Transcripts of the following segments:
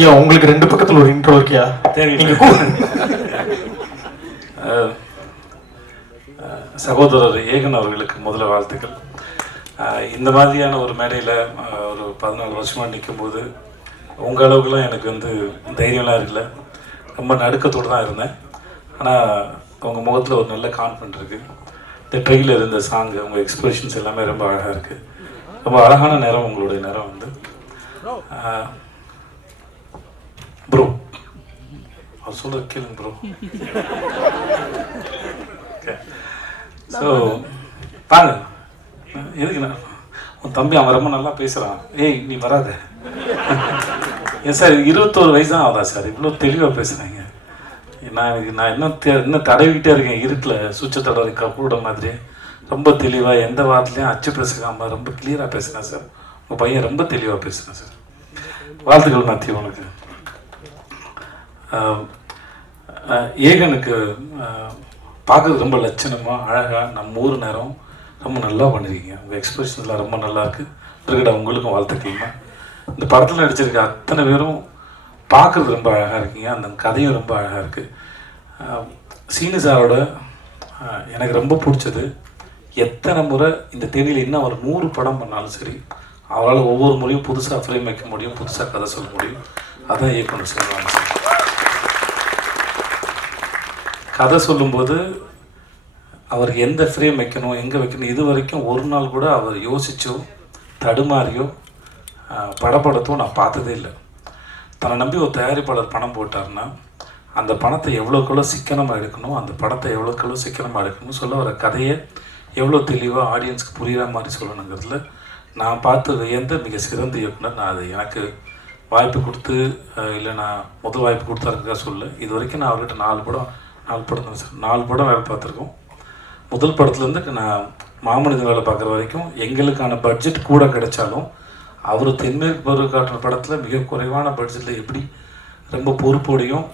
ஐயா உங்களுக்கு ரெண்டு பக்கத்துல ஒரு இன்ட்ரோ இருக்கியா? நீங்க சகோதரர் ஏகன் அவர்களுக்கு முதல்ல வாழ்த்துக்கள். இந்த மாதிரியான ஒரு மேடையில் ஒரு 14 வருஷமாக நிற்கும்போது உங்கள் அளவுக்குலாம் எனக்கு வந்து தைரியம்லாம் இருக்குல்ல, ரொம்ப நடுக்கத்தோடு தான் இருந்தேன். ஆனால் உங்கள் முகத்தில் ஒரு நல்ல கான்ஃபிடென்ட் இருக்குது. இந்த ட்ரெயிலர், இந்த சாங்கு, உங்கள் எக்ஸ்பிரஷன்ஸ் எல்லாமே ரொம்ப அழகாக இருக்குது. ரொம்ப அழகான நேரம் உங்களுடைய நேரம் வந்து ப்ரோ அவர் சொல்கிறது கேளுங்க ப்ரோ. ஸோ பாருங்க, எதுக்கு நான் உன் தம்பி அவன் ரொம்ப நல்லா பேசுகிறான், ஏய் நீ வராத. ஏன் சார் 21 வயசு தான் ஆகுதா சார், இவ்வளோ தெளிவாக பேசுகிறாங்க. நான் இன்னும் தடவிக்கிட்டே இருக்கேன், இருட்டில் சுவிட்சை தடவை கப்பூட மாதிரி ரொம்ப தெளிவாக எந்த வார்த்தையும் அச்சு பேசுகாமல் ரொம்ப கிளியராக பேசுகிறேன் சார். உங்கள் பையன் ரொம்ப தெளிவாக பேசுகிறேன் சார். வாழ்த்துக்கள் மாத்தி உனக்கு. ஏகனுக்கு பார்க்குறது ரொம்ப லட்சணமாக அழகாக நம்ம ஊர் நேரம் ரொம்ப நல்லா பண்ணியிருக்கீங்க. உங்கள் எக்ஸ்பிரஷன்ஸ்லாம் ரொம்ப நல்லாயிருக்கு. பிறகுடா உங்களுக்கும் வாழ்த்துக்கீங்க. இந்த படத்தில் நடிச்சிருக்க அத்தனை பேரும் பார்க்குறது ரொம்ப அழகாக இருக்கீங்க. அந்த கதையும் ரொம்ப அழகாக இருக்குது. சீனு சாரோட எனக்கு ரொம்ப பிடிச்சது, எத்தனை முறை இந்த தேதியில் இன்னும் ஒரு 100 படம் பண்ணாலும் சரி, அவரால் ஒவ்வொரு முறையும் புதுசாக ஃப்ரேம் வைக்க முடியும், புதுசாக கதை சொல்ல முடியும். அதான் இயக்குனர் சொல்லுவாங்க சார். கதை சொல்லும்போது அவருக்கு எந்த ஃப்ரேம் வைக்கணும், எங்கே வைக்கணும், இது வரைக்கும் ஒரு நாள் கூட அவர் யோசிச்சோ தடுமாறியோ படப்படத்தோ நான் பார்த்ததே இல்லை. தன்னை நம்பி ஒரு தயாரிப்பாளர் பணம் போட்டார்னா அந்த பணத்தை எவ்வளோக்கெவ்வளோ சிக்கனமாக எடுக்கணும், அந்த படத்தை எவ்வளோக்கெவ்வளோ சிக்கனமாக எடுக்கணும், சொல்ல வர கதையை எவ்வளோ தெளிவாக ஆடியன்ஸ்க்கு புரிகிற மாதிரி சொல்லணுங்கிறதுல நான் பார்த்து வியந்த மிக சிறந்த இயக்குனர். நான் அது எனக்கு வாய்ப்பு கொடுத்து இல்லை நான் முதல் வாய்ப்பு கொடுத்தாருக்கா சொல்ல, இது வரைக்கும் நான் அவர்கிட்ட 4 படம் தான் சார், 4 படம் வேலை பார்த்துருக்கோம். முதல் படத்துலேருந்து நான் மாமனிதன் வேலை பார்க்குற வரைக்கும் எங்களுக்கான பட்ஜெட் கூட கிடைச்சாலும் அவர் தென்மேற்கு பருவ காட்டுற படத்தில் மிக குறைவான பட்ஜெட்டில் எப்படி ரொம்ப பொறுப்போடையும்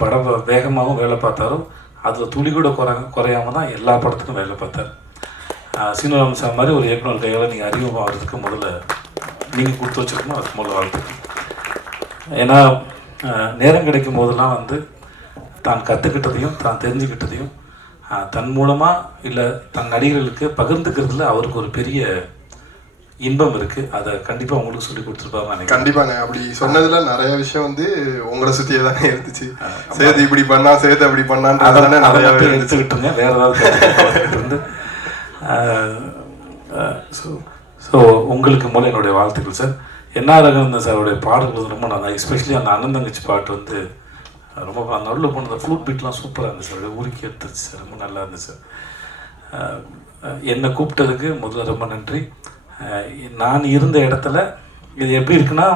படம் வேகமாகவும் வேலை பார்த்தாரோ அதில் துளி கூட குறையாமல் தான் எல்லா படத்துக்கும் வேலை பார்த்தார். சீனிவாசன் சார் மாதிரி ஒரு இயக்குனர் கையால் நீங்கள் அறிமுகம் ஆகிறதுக்கு முதல்ல நீங்கள் கொடுத்து வச்சுருக்கணும். அதுக்கு முதல்ல வாழ்த்துக்கணும். ஏன்னா நேரம் கிடைக்கும் போதெல்லாம் வந்து தான் கற்றுக்கிட்டதையும் தான் தெரிஞ்சுக்கிட்டதையும் தன் மூலமாக இல்லை தன் நடிகர்களுக்கு பகிர்ந்துக்கிறதுல அவருக்கு ஒரு பெரிய இன்பம் இருக்குது. அதை கண்டிப்பாக உங்களுக்கு சொல்லி கொடுத்துருப்பாரு நான். கண்டிப்பாங்க. அப்படி சொன்னதில் நிறைய விஷயம் வந்து உங்களை சுற்றியே தானே இருந்துச்சு. சேது இப்படி பண்ணா, சேது அப்படி பண்ணான்னு அதெல்லாம் நிறையா பேர் எடுத்துக்கிட்டுங்க. வேறு ஏதாவது வந்து ஸோ உங்களுக்கு மூலம் என்னுடைய வாழ்த்துக்கள் சார். என்ன ரகம்தான் சார் அவருடைய பாடல்கள் ரொம்ப நல்லா, எஸ்பெஷலி அந்த அண்ணன் தங்கச்சி பாட்டு வந்து ரொம்ப அந்த நடுவில் போன அந்த ஃப்ளூட் பீட்லாம் சூப்பராக இருந்துச்சு சார். உருக்கி எடுத்துச்சு சார், ரொம்ப நல்லா இருந்துச்சு சார். என்னை கூப்பிட்டதுக்கு முதல்ல ரொம்ப நன்றி. நான் இருந்த இடத்துல இது எப்படி இருக்குன்னா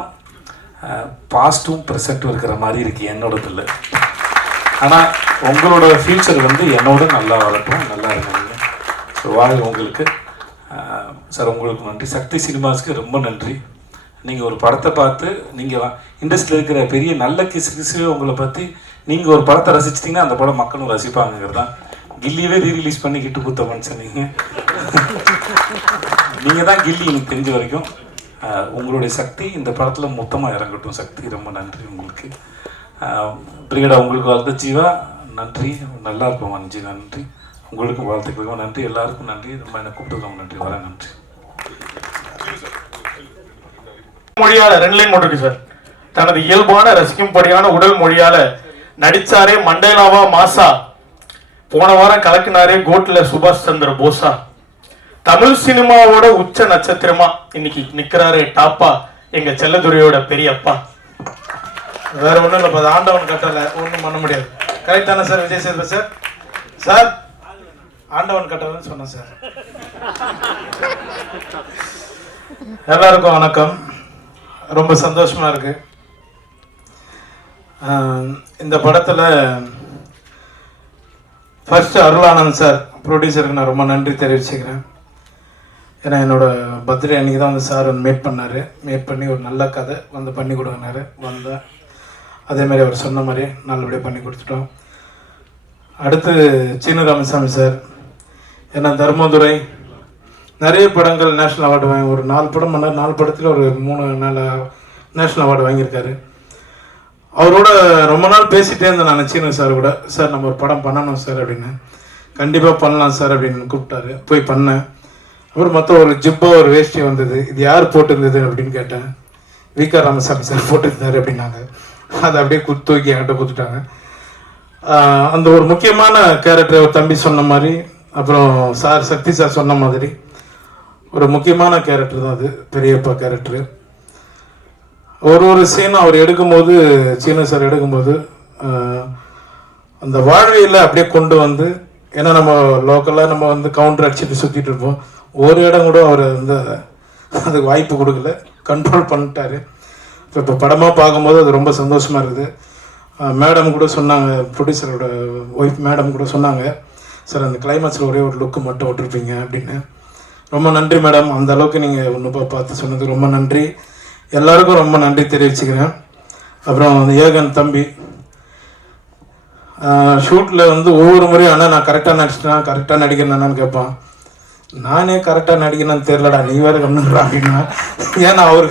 பாஸ்ட்டும் ப்ரெசண்ட்டும் இருக்கிற மாதிரி இருக்குது என்னோடதில்லை. ஆனால் உங்களோட ஃப்யூச்சர் வந்து என்னோட நல்லா வளர்க்கும், நல்லா இருக்காங்க. ஸோ வாழ்க்கை உங்களுக்கு சார், உங்களுக்கு நன்றி. சக்தி சினிமாஸ்க்கு ரொம்ப நன்றி. நீங்கள் ஒரு படத்தை பார்த்து நீங்கள் இண்டஸ்ட்ரியில் இருக்கிற பெரிய நல்ல கிசுவே உங்களை பற்றி நீங்கள் ஒரு படத்தை ரசிச்சிட்டிங்கன்னா அந்த படம் மக்களும் ரசிப்பாங்கிறது தான். கில்லியவே ரீரிலீஸ் பண்ணி கிட்டு கொடுத்த மனுஷன் நீங்கள் தான் கில்லி. எனக்கு தெரிஞ்ச வரைக்கும் உங்களுடைய சக்தி இந்த படத்தில் மொத்தமாக இறங்கட்டும். சக்தி ரொம்ப நன்றி உங்களுக்கு. பிரிகடா உங்களுக்கு வாழ்த்து. ஜீவா நன்றி, நல்லா இருப்போம். ஜீவா நன்றி. உங்களுக்கும் வாழ்த்துக்களுக்கும் நன்றி. எல்லாருக்கும் நன்றி. ரொம்ப என்னை கூப்பிட்டு நன்றி. வர நன்றி. மொழியால 2 லைன் போட்டிருக்கு சார். தனது இயல்பான ரசிக்கும்படியான உடல் மொழியால நடிச்சாரே மண்டேலாவா மாசா, போன வாரம் கலக்கினாரே கோட்ல சுபாஷ் சந்திர போஸா, தமிழ் சினிமாவோட உச்ச நட்சத்திரமா இன்னைக்கு நிக்கிறாரு டாப்பா எங்க செல்லதுரையோட பெரியப்பா. வேற ஒண்ணும் இல்ல, ஆண்டவன் கட்டளை, ஒண்ணும் பண்ண முடியாது. கரெக்டான sir Vijay Sethupathi sir. Sir ஆண்டவன் கட்டளைன்னு சொன்னேன் சார். எல்லாருக்கும் வணக்கம். ரொம்ப சந்தோஷமா இருக்கு. இந்த படத்துல ஃபர்ஸ்ட் அருளானந்த் சார் ப்ரொடியூசருக்கு நான் ரொம்ப நன்றி தெரிவிச்சுக்கிறேன். ஏன்னா என்னோட பர்த்டே அன்னைக்கு தான் வந்து சார் மீட் பண்ணார். மீட் பண்ணி ஒரு நல்ல கதை வந்து பண்ணி கொடுங்கினாரு. வந்தேன், அதேமாதிரி அவர் சொன்ன மாதிரி நல்லபடியாக பண்ணி கொடுத்துட்டோம். அடுத்து சீனு ராமசாமி சார், ஏன்னா தர்மதுரை நிறைய படங்கள் நேஷ்னல் அவார்டு வாங்கி ஒரு 4 படம் பண்ணார். 4 படத்தில் ஒரு 3 நேஷ்னல் அவார்டு வாங்கியிருக்காரு. அவரோட ரொம்ப நாள் பேசிகிட்டே இருந்தேன் நான் சீனு சார் கூட. சார் நம்ம ஒரு படம் பண்ணணும் சார் அப்படின்னு. கண்டிப்பாக பண்ணலாம் சார் அப்படின்னு கூப்பிட்டாரு. போய் பண்ணேன். அப்புறம் மொத்தம் ஒரு ஜிப்பா ஒரு வேஷ்டி வந்தது. இது யார் போட்டிருந்தது அப்படின்னு கேட்டேன். வி.க. ராமசாமி சார் போட்டிருந்தாரு அப்படின்னாங்க. அதை அப்படியே தூக்கி என்கிட்ட கொடுத்துட்டாங்க. அந்த ஒரு முக்கியமான கேரக்டர் ஒரு தம்பி சொன்ன மாதிரி, அப்புறம் சார் சக்தி சார் சொன்ன மாதிரி ஒரு முக்கியமான கேரக்டர் தான் அது, பெரியப்பா கேரக்டரு. ஒரு சீனும் அவர் எடுக்கும்போது, சீனு சார் எடுக்கும்போது அந்த வாழ்வியில் அப்படியே கொண்டு வந்து, ஏன்னா நம்ம லோக்கலாக நம்ம வந்து கவுண்டர் அடிச்சுட்டு சுற்றிட்டு இருப்போம். ஒரு இடம் கூட அவர் வந்து அதுக்கு வாய்ப்பு கொடுக்கல, கண்ட்ரோல் பண்ணிட்டாரு. இப்போ படமாக பார்க்கும்போது அது ரொம்ப சந்தோஷமாக இருக்குது. மேடம் கூட சொன்னாங்க, ப்ரொடியூசரோட ஒய்ஃப் மேடம் கூட சொன்னாங்க, சார் அந்த கிளைமேக்ஸில் ஒரே ஒரு லுக்கு மட்டும் விட்டுருப்பீங்க அப்படின்னு. ரொம்ப நன்றி மேடம், அந்த அளவுக்கு நீங்கள் ஒன்று பார்த்து சொன்னது ரொம்ப நன்றி. எல்லாருக்கும் ரொம்ப நன்றி தெரிவிச்சுக்கிறேன். அப்புறம் ஏகன் தம்பி ஷூட்டில் வந்து ஒவ்வொரு முறையும் அண்ணா நான் கரெக்டாக நடிச்சிட்டேன், கரெக்டாக நடிக்கிறேன்னு கேட்பான். நானே கரெக்டாக நடிக்கணும்னு தெரிலடா, நீ வேறு கண்ணுறா அப்படின்னா. ஏன்னா அவர்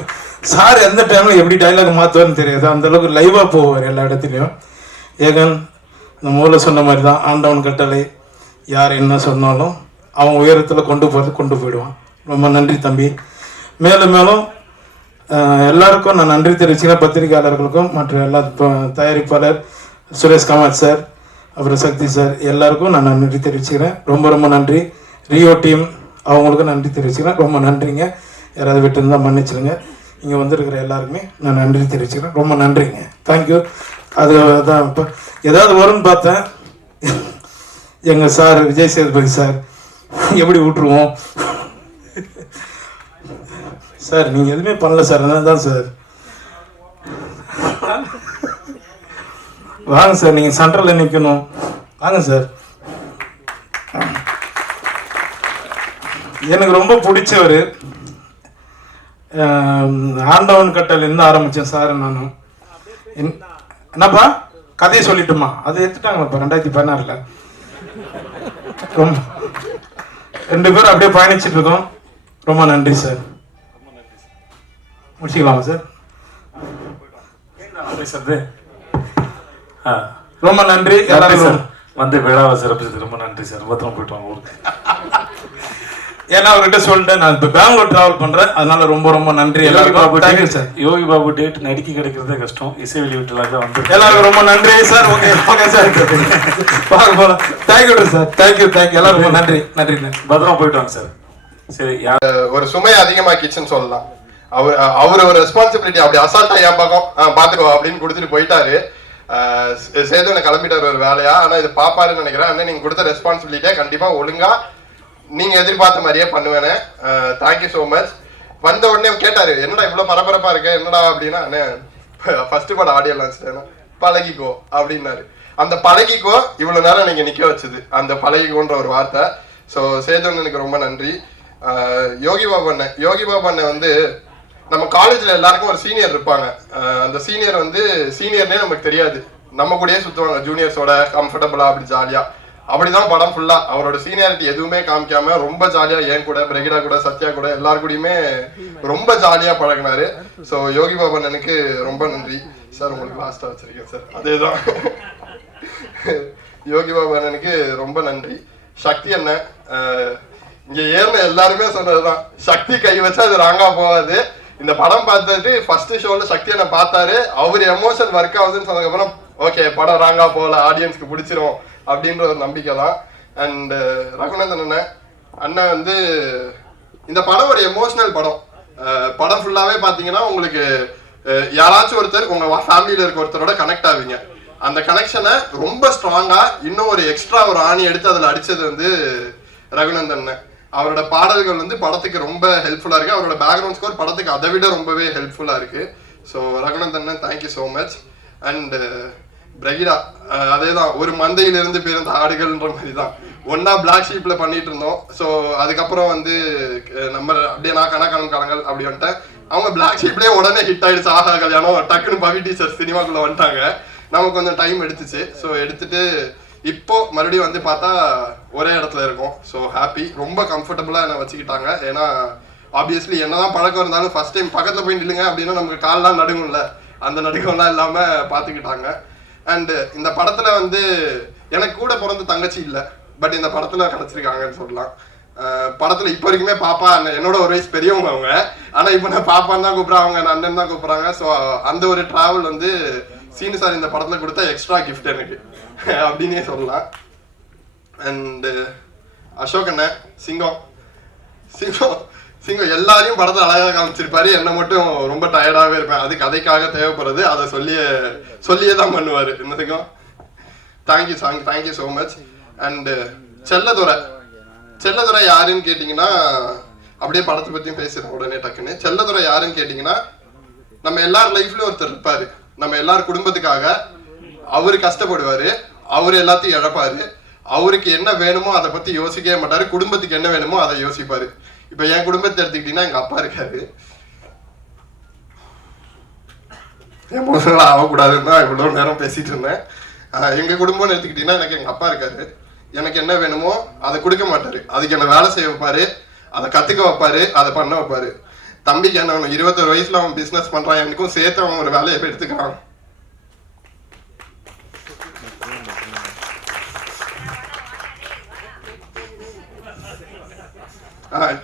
சார் எந்த டைமில் எப்படி டைலாக் மாற்றுவார்னு தெரியாது, அந்தளவுக்கு லைவாக போவார் எல்லா இடத்துலையும். ஏகன் இந்த மூல சொன்ன மாதிரி தான், ஆண்டவன் கட்டளை, யார் என்ன சொன்னாலும் அவங்க உயரத்தில் கொண்டு போயிடுவான். ரொம்ப நன்றி தம்பி. மேலும் மேலும் எல்லாருக்கும் நான் நன்றி தெரிவிச்சுக்கிறேன், பத்திரிகையாளர்களுக்கும் மற்ற எல்லா தயாரிப்பாளர் சுரேஷ் காமத் சார், அப்புறம் சக்தி சார், எல்லாருக்கும் நான் நன்றி தெரிவிச்சுக்கிறேன். ரொம்ப ரொம்ப நன்றி. ரியோ டீம் அவங்களுக்கும் நன்றி தெரிவிச்சுக்கிறேன். ரொம்ப நன்றிங்க. யாராவது விட்டு இருந்தால் மன்னிச்சிடுங்க. இங்கே வந்திருக்கிற எல்லாருக்குமே நான் நன்றி தெரிவிச்சுக்கிறேன். ரொம்ப நன்றிங்க. தேங்க்யூ. அதுதான் இப்போ ஏதாவது வரும்னு பார்த்தேன். எங்கள் சார் விஜய் சேதுபதி சார் எப்படி விட்டுருவோம் சார், நீங்கள் எதுவுமே பண்ணல சார், அதனால தான் சார். வாங்க சார், நீங்கள் சென்ட்ரலில் நிற்கணும், வாங்க சார். எனக்கு ரொம்ப பிடிச்சவர், ஆண்டவன் கட்டளையிலேருந்து ஆரம்பித்தேன் சார். நானும் என்னப்பா கதையை சொல்லிட்டுமா, அதை எடுத்துட்டாங்கப்பா 2016. ரொம்ப 2 பேரும் அப்படியே பயணிச்சுட்டு இருக்கோம். ரொம்ப நன்றி சார். முடிச்சுக்கலாமா சார்? ரொம்ப நன்றி எல்லாரும் வந்து விழாவை சிறப்பிச்சது ரொம்ப நன்றி சார். பத்திரம் போயிட்டு வாங்க ஊருக்கு. ஏன்னா அவர்கிட்ட சொல்லிட்டேன், நான் இப்போ பெங்களூர் டிராவல் பண்றேன், அதனால ரொம்ப ரொம்ப நன்றி எல்லாருக்கும். Thank you sir. Yogi Babu date நடிக்க கிடைக்கிறதே கஷ்டம், இசை வெளியீட்டுலாக வந்து எல்லாருக்கும் ரொம்ப நன்றி சார். ஓகே ஓகே சார், பார்க்க போகலாம். Thank you sir. தேங்க்யூ எல்லாரும் ரொம்ப நன்றி. நன்றி. பத்திரமா போயிட்டு வாங்க சார். சரி, ஒரு சுமை அதிகமாக்கிச்சுன்னு சொல்லலாம். அவர் ஒரு ரெஸ்பான்சிபிலிட்டி அப்படி அசால்ட்டா என் பக்கம் பாத்துக்கோ அப்படின்னு கொடுத்துட்டு போயிட்டாரு. சேது கிளம்பிட்டாரு ஒரு வேலையா. ஆனா இது பாப்பாருன்னு நினைக்கிறேன். அண்ணன் நீங்க கொடுத்த ரெஸ்பான்சிபிலிட்டியா கண்டிப்பா ஒழுங்கா நீங்க எதிர்பார்த்த மாதிரியே பண்ணுவேன்னு. Thank you so much. வந்த உடனே கேட்டாரு, என்னடா இவ்வளவு பரபரப்பா இருக்கு என்னடா அப்படின்னா, ஃபர்ஸ்ட் படம் ஆடியோ லான்ச் பழகிக்கோ அப்படின்னாரு. அந்த பழகிக்கோ இவ்வளவு நேரம் நீங்க நிக்க வச்சது, அந்த பழகிக்கோன்ற ஒரு வார்த்தை. ஸோ சேதுவனுக்கு ரொம்ப நன்றி. யோகி பாபு அண்ணன் வந்து நம்ம காலேஜ்ல எல்லாருக்கும் ஒரு சீனியர் இருப்பாங்க. அந்த சீனியர் வந்து சீனியர்னே நமக்கு தெரியாது, நம்ம கூடயே சுத்துவாங்க ஜூனியர்ஸோட கம்ஃபர்டபுளா அப்படி ஜாலியா. அப்படிதான் படம் ஃபுல்லா அவரோட சீனியாரிட்டி எதுவுமே காமிக்காம ரொம்ப ஜாலியா என் கூட, பிரகிடா கூட, சத்யா கூட எல்லாரு கூடயுமே ரொம்ப ஜாலியா பழகினாரு. ஸோ யோகி பாபு அண்ணனுக்கு ரொம்ப நன்றி சார். உங்களுக்கு லாஸ்டா வச்சிருக்கேன் சார், அதேதான். யோகி பாபு அண்ணனுக்கு ரொம்ப நன்றி. சக்தி அண்ணன் இங்க ஏறின எல்லாருமே சொன்னதுதான், சக்தி கை வச்சா அது ராங்கா போகாது. இந்த படம் பார்த்துட்டு ஃபர்ஸ்ட் ஷோல சக்தி அண்ணன் பார்த்தாரு, அவரு எமோஷன் ஒர்க் ஆகுதுன்னு சொன்னதுக்கப்புறம் ஓகே படம் ராங்கா போகல, ஆடியன்ஸ்க்கு பிடிச்சிரும் அப்படின்ற ஒரு நம்பிக்கை தான். அண்ட் ரகுநந்தன் அண்ணன் வந்து இந்த படம் ஒரு எமோஷனல் படம். படம் ஃபுல்லாவே பாத்தீங்கன்னா உங்களுக்கு யாராச்சும் ஒருத்தர் உங்க ஃபேமிலியில இருக்க ஒருத்தரோட கனெக்ட் ஆவீங்க. அந்த கனெக்ஷனை ரொம்ப ஸ்ட்ராங்கா இன்னும் ஒரு எக்ஸ்ட்ரா ஒரு ஆணி எடுத்து அதில் அடிச்சது வந்து ரகுநந்தன். அவரோட பாடல்கள் வந்து படத்துக்கு ரொம்ப ஹெல்ப்ஃபுல்லா இருக்கு. அவரோட பேக்ரவுண்ட் ஸ்கோர் படத்துக்கு அதை விட ரொம்பவே ஹெல்ப்ஃபுல்லா இருக்கு. So Raghunandan thank you so much. And Brigida அதேதான், ஒரு மந்தையிலிருந்து பிறந்த ஆடுகள்ன்ற மாதிரி தான் ஒன்னா பிளாக் ஷீப்ல பண்ணிட்டு இருந்தோம். ஸோ அதுக்கப்புறம் வந்து நம்ம அப்படியே நான் கணக்கானங்கள் அப்படி வந்துட்டேன். அவங்க பிளாக் ஷீப்லேயே உடனே ஹிட் ஆயிடுச்சு, ஆஹா கல்யாணம், டக்குன்னு பவி டீச்சர் சினிமாக்குள்ள வந்துட்டாங்க. நமக்கு கொஞ்சம் டைம் எடுத்துச்சு. ஸோ எடுத்துட்டு இப்போ மறுபடியும் வந்து பார்த்தா ஒரே இடத்துல இருக்கும். ஸோ ஹாப்பி, ரொம்ப கம்ஃபர்டபுளா என்னை வச்சுக்கிட்டாங்க. ஏன்னா ஆப்வியஸ்லி என்னதான் பழக்கம் இருந்தாலும் ஃபர்ஸ்ட் டைம் பக்கத்துல போய் நில்லுங்க அப்படின்னா நமக்கு கால்லாம் நடுங்கும்ல, அந்த நடுக்கம்லாம் இல்லாமல் பார்த்துக்கிட்டாங்க. அண்டு இந்த படத்தில் வந்து எனக்கு கூட பிறந்த தங்கச்சி இல்லை, பட் இந்த படத்தில் கிடச்சிருக்காங்கன்னு சொல்லலாம். படத்தில் இப்போ வரைக்குமே பாப்பா என்னோட ஒரு வயசு பெரியவங்க அவங்க, ஆனால் இப்போ நான் பாப்பான்னு தான் கூப்பிட்றேன், அவங்க நான் அண்ணன் தான் கூப்பிட்றாங்க. ஸோ அந்த ஒரு ட்ராவல் வந்து சீனு சார் இந்த படத்தில் கொடுத்த எக்ஸ்ட்ரா கிஃப்ட் எனக்கு அப்படின்னே சொல்லலாம். அண்டு அசோக் அண்ணன் சிங்கம் எல்லாரையும் படத்தை அழகாக காமிச்சிருப்பாரு, என்னை மட்டும் ரொம்ப டயர்டாகவே இருப்பேன். அது கதைக்காக தேவைப்படுறது, அதை சொல்லியே தான் பண்ணுவார். என்ன சிங்கம், thank you so much. And Selladurai யாருன்னு கேட்டிங்கன்னா, அப்படியே படத்தை பற்றியும் பேசுகிறேன் உடனே டக்குன்னு. செல்லதுரை யாருன்னு கேட்டிங்கன்னா, நம்ம எல்லார் லைஃப்லையும் ஒருத்தர் இருப்பார். நம்ம எல்லார் குடும்பத்துக்காக அவரு கஷ்டப்படுவார், அவர் எல்லாத்தையும் இழப்பாரு. அவருக்கு என்ன வேணுமோ அதை பற்றி யோசிக்கவே மாட்டார், குடும்பத்துக்கு என்ன வேணுமோ அதை யோசிப்பார். இப்போ என் குடும்பத்தை எடுத்துக்கிட்டீங்கன்னா எங்கள் அப்பா இருக்காரு, எமோஷனலாக ஆகக்கூடாதுன்னு தான் இவ்வளோ நேரம் பேசிகிட்டு இருந்தேன். எங்கள் குடும்பம்னு எடுத்துக்கிட்டிங்கன்னா எனக்கு எங்கள் அப்பா இருக்காரு. எனக்கு என்ன வேணுமோ அதை கொடுக்க மாட்டார், அதுக்கு என்ன வேலை செய்ய வைப்பார், அதை கற்றுக்க வைப்பார், அதை பண்ண வைப்பார். தம்பிக்கு என்ன வேணும், 21 வயசில் அவன் பிஸ்னஸ் பண்ணுறான், எனக்கும் சேர்த்து அவன் ஒரு வேலையை போய் எடுத்துக்கிறான்.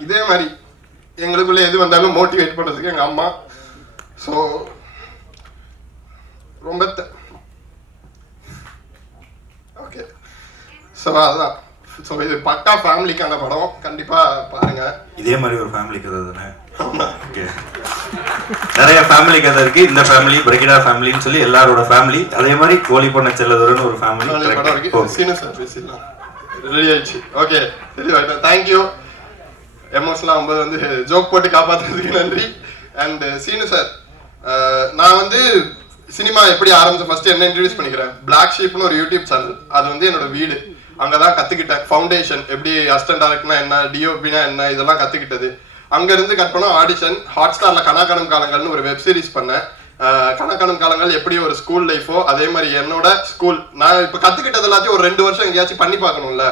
இதே மாதிரி எங்களுக்குள்ள எது வந்தாலும் மோட்டிவேட் பண்ணுறதுக்கு எங்கள் அம்மா. ஸோ ரொம்ப ஓகே. ஸோ அதுதான். ஸோ இது பக்கா ஃபேமிலிக்கான படம், கண்டிப்பாக பாருங்க. இதே மாதிரி ஒரு ஃபேமிலி கதை தானே, நிறைய ஃபேமிலி கதை இருக்கு. இந்த ஃபேமிலி பிரகிடா ஃபேமிலின்னு சொல்லி எல்லாரோட ஃபேமிலி, அதே மாதிரி கோழி பண்ண செல்லதுரன்னு ஒரு ஃபேமிலி படம் இருக்கு. சீனு சார் பேசிடலாம், ரெடி ஆயிடுச்சு. ஓகே, சரி, தேங்க்யூ. எமோஷனலாக 50 வந்து ஜோக் போட்டு காப்பாற்றுறதுக்கு நன்றி. அண்ட் சீனு சார், நான் வந்து சினிமா எப்படி ஆரம்பிச்சேன் ஃபர்ஸ்ட் என்ன இன்ட்ரடியூஸ் பண்ணிக்கிறேன். பிளாக் ஷீப்னு ஒரு யூடியூப் சேனல், அது வந்து என்னோட வீடு. அங்கே தான் கற்றுக்கிட்டேன் ஃபவுண்டேஷன், எப்படி அசிஸ்டன்ட் டைரக்டர்னா என்ன, டிஓபினா என்ன, இதெல்லாம் கற்றுக்கிட்டது. அங்கேருந்து கட் பண்ணோம் ஆடிஷன். ஹாட்ஸ்டாரில் கனாக்கானம் காலங்கள்னு ஒரு வெப் சீரிஸ் பண்ணேன். கனாக்கானம் காலங்கள் எப்படி ஒரு ஸ்கூல் லைஃபோ அதே மாதிரி என்னோட ஸ்கூல், நான் இப்போ கற்றுக்கிட்டது எல்லாத்தையும் ஒரு 2 வருஷம் எங்கேயாச்சும் பண்ணி பார்க்கணும்ல,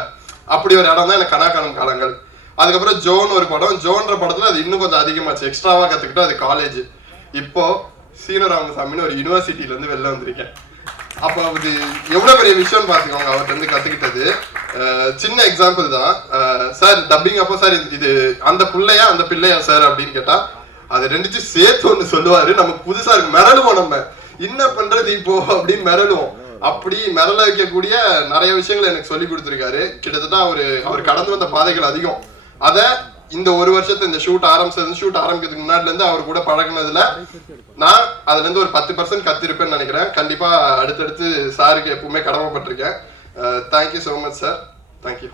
அப்படி ஒரு இடம் தான் எனக்கு கனாக்கானம் காலங்கள். அதுக்கப்புறம் ஜோன் ஒரு படம், ஜோன்ற படத்தில் அது இன்னும் கொஞ்சம் அதிகமாச்சு, எக்ஸ்ட்ராவாக கற்றுக்கிட்டோம். அது காலேஜ். இப்போ சீனு ராமசாமின்னு ஒரு யூனிவர்சிட்டியிலேருந்து வெளில வந்திருக்கேன். அப்போ அது எவ்வளோ பெரிய விஷயம்னு பார்த்துக்கோங்க அவர்கிட்ட இருந்து கற்றுக்கிட்டது. சின்ன எக்ஸாம்பிள் தான். சார் டப்பிங் அப்போ சார் இது அந்த பிள்ளையா சார் அப்படின்னு கேட்டால் அது ரெண்டுச்சும் சேர்த்து ஒன்று சொல்லுவார். நமக்கு புதுசாக இருக்கு, மிரளுவோம், நம்ம என்ன பண்ணுறது இப்போ அப்படின்னு மிரளுவோம். அப்படி மிரள வைக்கக்கூடிய நிறைய விஷயங்களை எனக்கு சொல்லி கொடுத்துருக்காரு. கிட்டத்தட்ட அவர் கடந்து வந்த பாதைகள் அதிகம். அதை இந்த ஒரு வருஷத்துல இந்த ஷூட் ஆரம்பிக்கிறதுக்கு முன்னாடிலேருந்து அவர் கூட பழகினதுல நான் அதுலேருந்து ஒரு 10% கத்திருப்பேன்னு நினைக்கிறேன். கண்டிப்பா அடுத்தடுத்து சாருக்கு எப்பவுமே கடமைப்பட்டிருக்கேன். Thank you so much sir, thank you.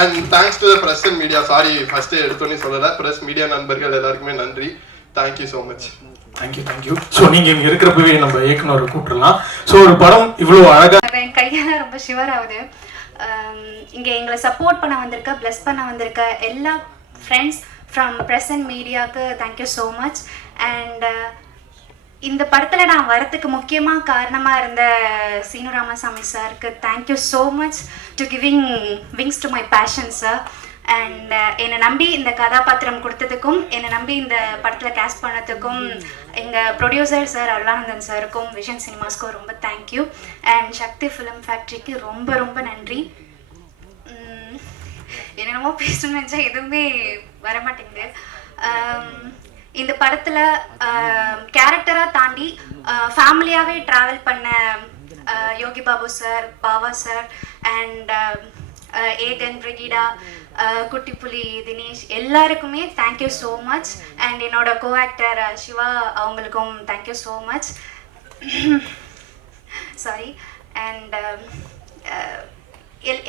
And thanks to the press and media. Sorry first எடுத்தோன்னே சொல்லலை, பிரஸ் மீடியா நண்பர்கள் எல்லாருக்குமே நன்றி. Thank you so much. Thank you. So நீங்கள் இங்கே இருக்கிறப்பவே நம்ம இயக்குனரை கூப்பிடலாம். ஸோ ஒரு படம் இவ்வளோ அழகாக என் கையெல்லாம் ரொம்ப ஷிவர் ஆகுது. இங்கே எங்களை சப்போர்ட் பண்ண வந்திருக்க, ப்ளஸ் பண்ண வந்திருக்க எல்லா ஃப்ரெண்ட்ஸ் ஃப்ரம் ப்ரெஸ் அண்ட் மீடியாவுக்கு தேங்க்யூ ஸோ மச். அண்ட் இந்த படத்தில் நான் வரத்துக்கு முக்கியமாக காரணமாக இருந்த சீனு ராமசாமி சாருக்கு thank you so much to giving wings to my passion sir. And என்னை நம்பி இந்த கதாபாத்திரம் கொடுத்ததுக்கும், என்னை நம்பி இந்த படத்தில் கேஸ்ட் பண்ணதுக்கும் எங்கள் ப்ரொடியூசர் சார் அருளானந்தன் சாருக்கும், விஷன் சினிமாஸ்க்கும் ரொம்ப தேங்க்யூ. அண்ட் சக்தி ஃபிலிம் ஃபேக்ட்ரிக்கு ரொம்ப ரொம்ப நன்றி. என்னென்னமோ பேசணும்னு நினச்சா எதுவுமே வரமாட்டேங்குது. இந்த படத்தில் கேரக்டராக தாண்டி ஃபேமிலியாகவே ட்ராவல் பண்ண Yogi Babu sir, Bava sir and Aegan, Brigida, Kuttipuli, Dinesh எல்லாருக்குமே தேங்க்யூ ஸோ மச். அண்ட் என்னோட கோ ஆக்டர் சிவா அவங்களுக்கும் thank you so much. Sorry. And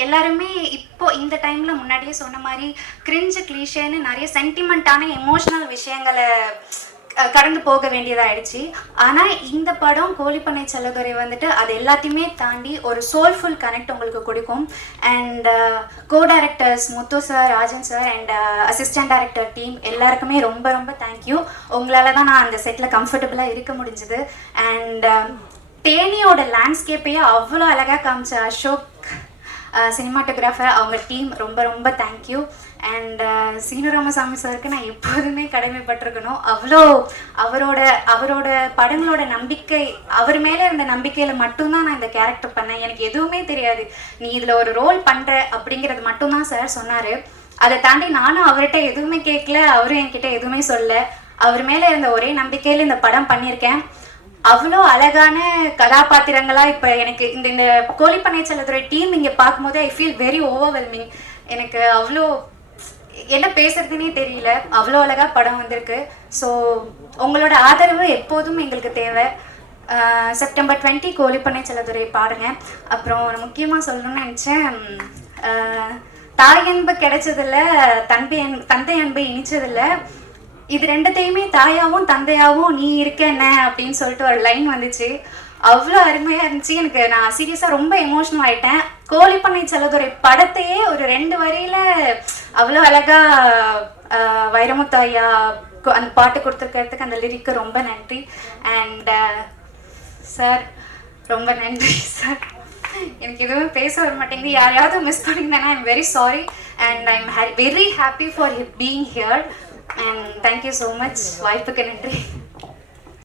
எல்லாருமே இப்போ இந்த டைமில் முன்னாடியே சொன்ன மாதிரி கிரிஞ்சு கிளீஷேன்னு நிறைய சென்டிமெண்ட்டான எமோஷ்னல் விஷயங்களை கடந்து போக வேண்டியதாகிடுச்சு. ஆனால் இந்த படம் கோழிப்பண்ணை செல்லதுரை வந்துட்டு அது எல்லாத்தையுமே தாண்டி ஒரு சோல்ஃபுல் கனெக்ட் உங்களுக்கு கொடுக்கும். And go directors Muthu sir, Rajan sir and assistant director team எல்லாருக்குமே ரொம்ப ரொம்ப தேங்க்யூ. உங்களால் தான் நான் அந்த செட்டில் கம்ஃபர்டபுளாக இருக்க முடிஞ்சுது. அண்ட் தேனியோட லேண்ட்ஸ்கேப்பையே அவ்வளோ அழகாக காமிச்ச அசோக் சினிமாட்டோகிராஃபர், அவங்க டீம் ரொம்ப ரொம்ப தேங்க்யூ. அண்ட் சீனு ராமசாமி சாருக்கு நான் எப்போதுமே கடமைப்பட்டிருக்கணும். அவரோட படங்களோட நம்பிக்கை, அவர் மேலே இருந்த நம்பிக்கையில் மட்டும்தான் நான் இந்த கேரக்டர் பண்ணேன். எனக்கு எதுவுமே தெரியாது, நீ இதில் ஒரு ரோல் பண்ணுற அப்படிங்கிறது மட்டும்தான் சார் சொன்னார். அதை தாண்டி நானும் அவர்கிட்ட எதுவுமே கேட்கல, அவரும் என்கிட்ட எதுவுமே சொல்ல. அவர் மேலே இருந்த ஒரே நம்பிக்கையில் இந்த படம் பண்ணியிருக்கேன். அவ்வளோ அழகான கதாபாத்திரங்களா இப்போ எனக்கு இந்த கோழிப்பண்ணை செல்லத்துறை டீம் இங்கே பார்க்கும்போது ஐ ஃபீல் வெரி ஓவர்வெல்மிங். எனக்கு அவ்வளோ என்ன பேசுறதுன்னே தெரியல, அவ்வளோ அழகா படம் வந்திருக்கு. ஸோ உங்களோட ஆதரவு எப்போதும் எங்களுக்கு தேவை. செப்டம்பர் 20 கோழிப்பண்ணை செல்லத்துறை பாருங்க. அப்புறம் முக்கியமாக சொல்லணும்னு நினச்சேன், தாய் அன்பு கிடைச்சதில்ல, தந்தை அன்பு இனிச்சதில்லை, இது ரெண்டுத்தையுமே தாயாவும் தந்தையாவும் நீ இருக்க என்ன அப்படின்னு சொல்லிட்டு ஒரு லைன் வந்துச்சு. அவ்வளோ அருமையாக இருந்துச்சு. எனக்கு நான் சீரியஸாக ரொம்ப எமோஷனல் ஆகிட்டேன். கோழிப்பண்ணை செல்லத்துறை படத்தையே ஒரு 2 வரியில் அவ்வளோ அழகாக வைரமுத்து ஐயா அந்த பாட்டு கொடுத்துருக்கிறதுக்கு அந்த லிரிக்கு ரொம்ப நன்றி. அண்ட் சார் ரொம்ப நன்றி சார். எனக்கு எதுவுமே பேச வர மாட்டேங்குது, யாரையாவது மிஸ் பண்ணியிருந்தேன்னா I am very sorry. And I am very happy for being here. And thank you so much. வாய்ப்புக்கு நன்றி.